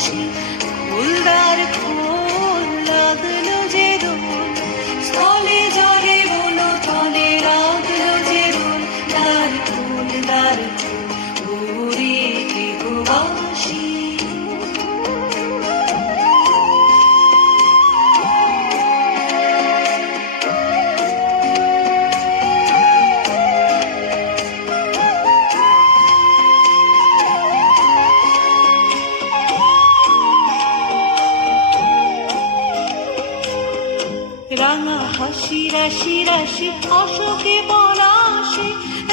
বাসি ফুলদার ফুল লাগলো যে দোল স্থলে জলে বলো তলে লাগলো যে দোল দার ফুল উড়ে গৃহবাসী রাঙা হাসি রাশি রাশি অশোকে পলাশে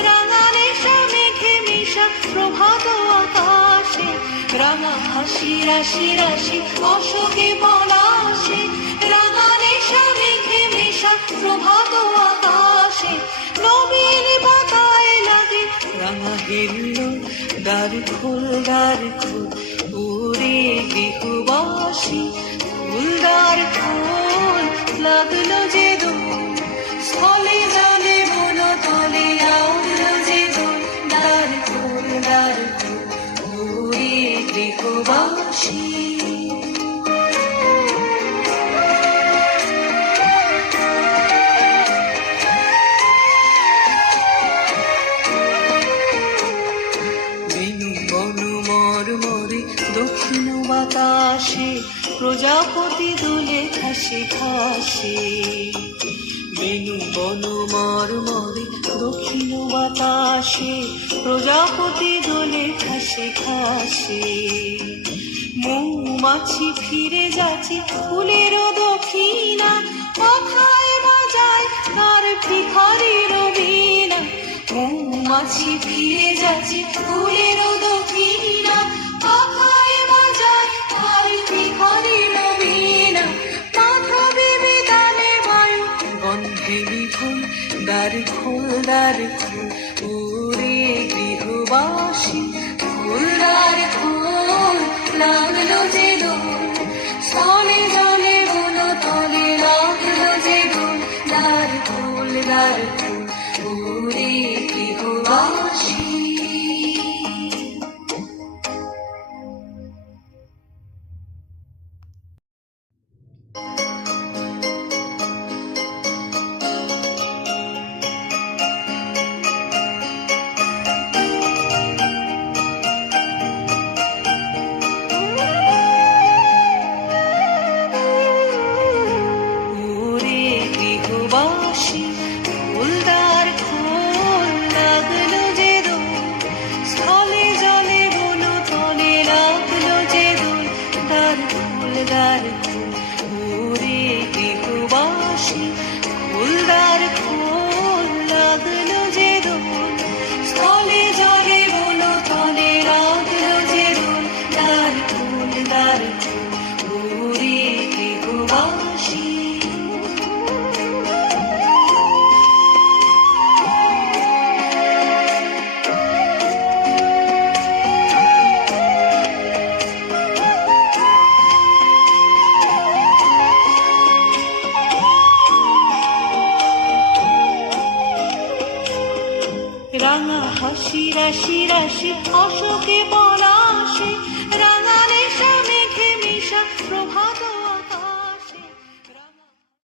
রাঙা নেশা মেঘে মিশা প্রভাত আকাশে রাঙা হাসি রাশি রাশি অশোকে পলাশে রাঙা নেশা মেঘে মিশা প্রভাত আকাশে নবীন বাতায় লাগে রাঙা হিল্লো দ্বার খোল উড়ে গৃহবাসী ফুলদার ফুল লাগলো যে দোল স্থলে জলে বলো তলে আউলো যে দোল দার ফুল উড়ে গৃহবাসী বেনু বনু মরমরে দক্ষিণ বাতাসে প্রজাপতি দোলে ঘাসে ঘাসে বেনু বনু মরমরে দক্ষিণ বাতাসে প্রজাপতি দোলে ঘাসে ঘাসে মৌমাছি ফিরে যাচ্ছে ফুলের দক্ষিণা কথায় বাজায় তার ভিখারির বীণা মৌমাছি ফিরে যাচ্ছে ফুলের দক্ষিণা কথায় বাজায় তার ভিখারির বীণা মাথা বিবিদানে বায়ু গন্ধে নিখুল দ্বার খোল উড়ে গৃহবাসী ফুলদার ফুল লাগলো যে দোল স্থলে জলে বলো তলে লাগলো যে দোল দ্বার ফুল উড়ে গৃহবাসী ফুলদার ফুল লাগলো যে দোল স্থলে জলে বলো তলে লাগলো যে দোল দার ফুল উড়ে গৃহবাসী ফুলদার ফুল লাগলো যে দোল স্থলে জলে বলো তলে লাগলো যে দোল দার ফুল উড়ে গৃহবাসী রাঙা হাসি রাশি রাশি অশোকে পলা